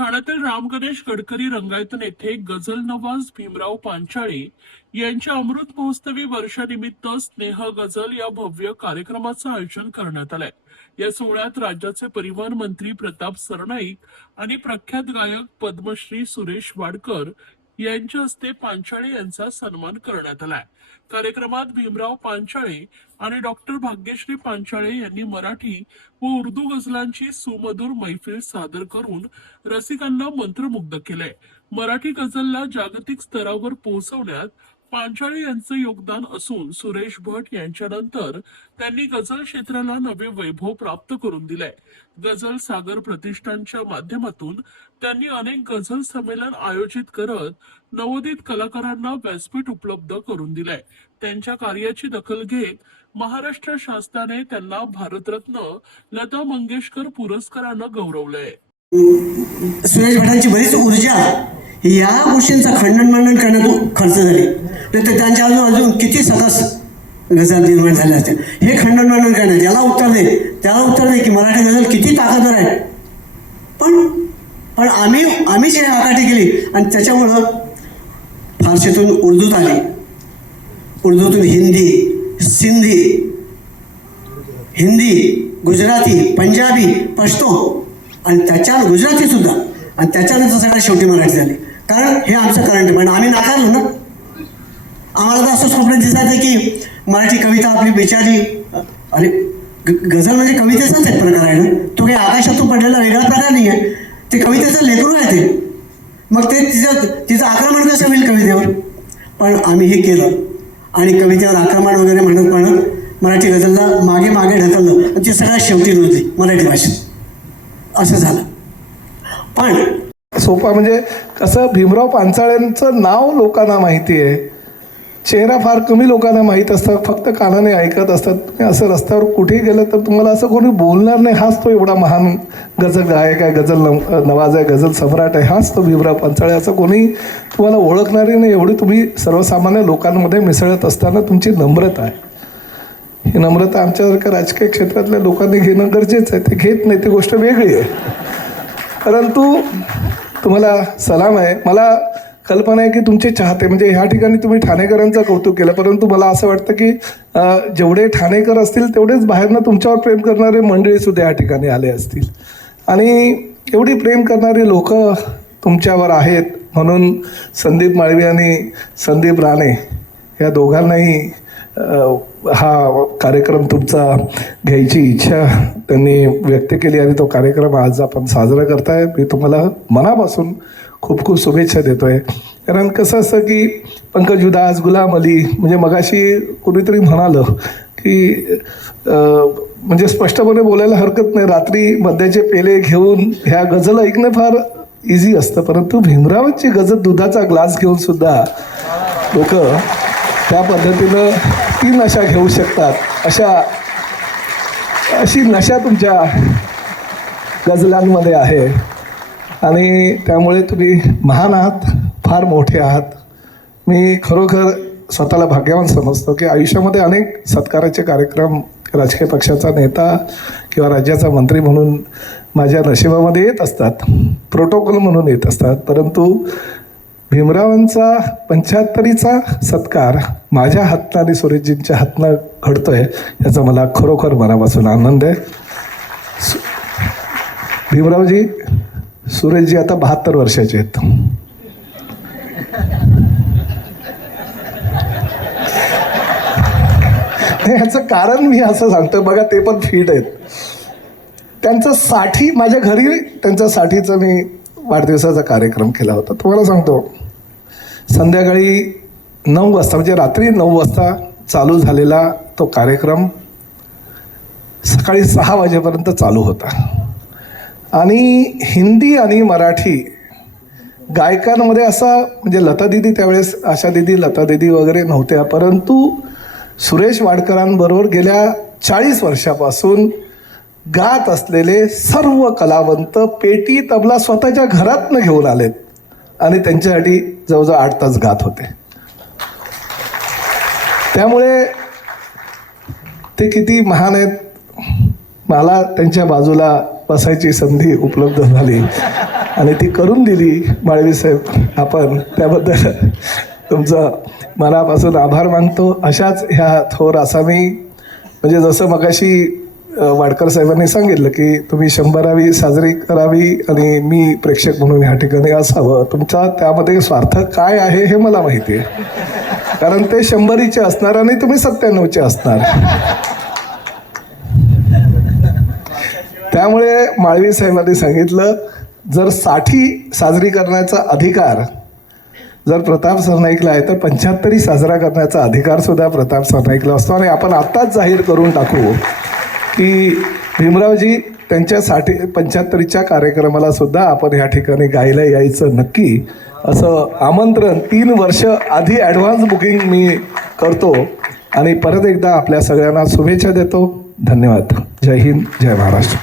ठाण्यातील राम गणेश गडकरी रंगायतन येथे गझल नवाज भीमराव पांचाळे यांच्या अमृत महोत्सवी वर्षानिमित्त स्नेह गझल या भव्य कार्यक्रमाचं आयोजन करण्यात आलंय। या सोहळ्यात राज्याचे परिवहन मंत्री प्रताप सरनाईक आणि प्रख्यात गायक पद्मश्री सुरेश वाडकर यांच्या हस्ते पांचाळे यांचा सन्मान करण्यात आलाय। कार्यक्रमात भीमराव पांचाळे आणि डॉक्टर भाग्यश्री पांचाळे यांनी मराठी व उर्दू गझलांची सुमधुर मैफिल सादर करून रसिकांना मंत्रमुग्ध केलंय। मराठी गझलला जागतिक स्तरावर पोहोचवण्यात पांचाळे यांचं योगदान असून सुरेश भट यांच्यानंतर त्यांनी गझल क्षेत्राला नवे वैभव प्राप्त करून दिलंय। गझल सागर प्रतिष्ठानच्या माध्यमातून त्यांनी अनेक गझल संमेलन आयोजित करत नवोदित कलाकारांना व्यासपीठ उपलब्ध करून दिलंय। त्यांच्या कार्याची दखल घेत महाराष्ट्र शासनाने त्यांना भारतरत्न लता मंगेशकर पुरस्कारानं गौरवलंय। सुरेश भटांची बरीच ऊर्जा या गोष्टींचा खंडन मांडन करण्यात खर्च झाली, तर त्यांच्या अजून किती सकस गझल निर्माण झाल्या असतील हे खंडन मांडन करण्यात त्याला उत्तर दे की मराठी गझल किती ताकदवर आहे। पण आम्हीच हे आकाठी केली आणि त्याच्यामुळं फारसीतून उर्दूत आली, उर्दूतून हिंदी, गुजराती, पंजाबी, पश्तो आणि त्याच्यावर गुजराती सुद्धा आणि त्याच्यानंतर सगळ्यात शेवटी मराठी झाली। कारण हे आमचं करंट पण आम्ही नाकारलं ना। आम्हाला तर असं स्वप्न दिसायचं की मराठी कविता आपली बेचारी, अरे गझल म्हणजे कवितेचाच एक प्रकार आहे ना, तो काही आकाशातून पडलेला वेगळा प्रकार नाही आहे, ते कवितेचं लेकरू आहे ते, मग ते तिचं आक्रमण कसं होईल कवितेवर। पण आम्ही हे केलं आणि कवितेवर आक्रमण वगैरे म्हणत मराठी गझलला मागे ढकललं आणि ती सगळ्यात शेवटी रुजली मराठी भाषेत, असं झालं। पण सोपा म्हणजे कसं, भीमराव पांचाळेंचं नाव लोकांना माहिती आहे, चेहरा फार कमी लोकांना माहीत असतात, फक्त कानाने ऐकत असतात। असं रस्त्यावर कुठेही गेलं तर तुम्हाला असं कोणी बोलणार नाही, हाच तो एवढा महान गझल गायक आहे, गझल नवाज आहे, गझल सम्राट आहे, हाच तो भीमराव पांचाळे, असं कोणी तुम्हाला ओळखणारही नाही। एवढी तुम्ही सर्वसामान्य लोकांमध्ये मिसळत असताना तुमची नम्रता आहे, ही नम्रता आमच्यासारख्या राजकीय क्षेत्रातल्या लोकांनी घेणं गरजेचं आहे। ते घेत नाही, ती गोष्ट वेगळी आहे, परंतु तुम्हाला सलाम आहे। मला कल्पना आहे की तुमचे चाहते, म्हणजे ह्या ठिकाणी तुम्ही ठाणेकरांचं कौतुक केलं, परंतु मला असं वाटतं की जेवढे ठाणेकर असतील तेवढेच बाहेरनं तुमच्यावर प्रेम करणारे मंडळी सुद्धा या ठिकाणी आले असतील आणि एवढी प्रेम करणारी लोक तुमच्यावर आहेत, म्हणून संदीप माळवी आणि संदीप राणे या दोघांनाही हा कार्यक्रम तुमचा घ्यायची इच्छा त्यांनी व्यक्त केली आणि तो कार्यक्रम आज आपण साजरा करताय। मी तुम्हाला मनापासून खूप खूप शुभेच्छा देतोय। कारण कसं असतं की पंकज उदास, गुलाम अली, म्हणजे मगाशी कुणीतरी म्हणालं की म्हणजे स्पष्टपणे बोलायला हरकत नाही, रात्री मद्याचे पेले घेऊन ह्या गझल ऐकणं फार इझी असतं, परंतु भीमरावांची गझल दुधाचा ग्लास घेऊन सुद्धा लोक त्या पद्धतीनं ती नशा घेऊ शकतात, अशी नशा तुमच्या गझलांमध्ये आहे आणि त्यामुळे तुम्ही महान आहात, फार मोठे आहात। मी खरोखर स्वतःला भाग्यवान समजतो की आयुष्यामध्ये अनेक सत्काराचे कार्यक्रम राजकीय पक्षाचा नेता किंवा राज्याचा मंत्री म्हणून माझ्या नशिबामध्ये येत असतात, प्रोटोकॉल म्हणून येत असतात, परंतु भीमरावांचा 75वीचा सत्कार माझ्या हातनं आणि सुरेशजींच्या हातनं घडतोय, याचा मला खरोखर मनापासून आनंद आहे। भीमरावजी, सुरेशजी आता 72 वर्षाचे आहेत। ह्याचं कारण मी असं सांगतो बघा, ते पण फिट आहेत। त्यांचं 60 माझ्या घरी त्यांच्या 60चा मी वाढदिवसाचा कार्यक्रम केला होता। तुम्हाला सांगतो, संध्याकाळी 9 वाजता म्हणजे रात्री 9 वाजता चालू झालेला तो कार्यक्रम सकाळी 6 वाजेपर्यंत चालू होता आणि हिंदी आणि मराठी गायकांमध्ये असा, म्हणजे लता दिदी त्यावेळेस, आशा दिदी, लता दिदी वगैरे नव्हत्या, परंतु सुरेश वाडकरांबरोबर गेल्या 40 वर्षापासून गात असलेले सर्व कलावंत पेटी तबला स्वतःच्या घरातनं घेऊन आलेत आणि त्यांच्यासाठी जवळजवळ 8 तास गात होते। त्यामुळे ते किती महान आहेत, मला त्यांच्या बाजूला बसायची संधी उपलब्ध झाली आणि ती करून दिली माळवी साहेब आपण, त्याबद्दल तुमचं मनापासून आभार मानतो. अशाच ह्या थोर आसामी, म्हणजे जसं मगाशी वाडकर साहेबांनी सांगितलं की तुम्ही 100वी साजरी करावी आणि मी प्रेक्षक म्हणून ह्या ठिकाणी असावं. तुमचा त्यामध्ये स्वार्थ काय आहे हे मला माहिती आहे, कारण ते 100चे असणार आणि तुम्ही 97चे असणार. त्यामुळे माळवी साहेबांनी सांगितलं, जर 60 साजरी करण्याचा अधिकार जर प्रताप सरनाईकला आहे तर 75 साजरा करण्याचा अधिकार सुद्धा प्रताप सरनाईकला असतो. आणि आपण आत्ताच जाहीर करून टाकू की भीमरावजी त्यांच्या 75च्या कार्यक्रमाला सुद्धा आपण या ठिकाणी गायला यायचं नक्की, असं आमंत्रण 3 वर्ष आधी ॲडव्हान्स बुकिंग मी करतो. आणि परत एकदा आपल्या सगळ्यांना शुभेच्छा देतो. धन्यवाद. जय हिंद, जय महाराष्ट्र.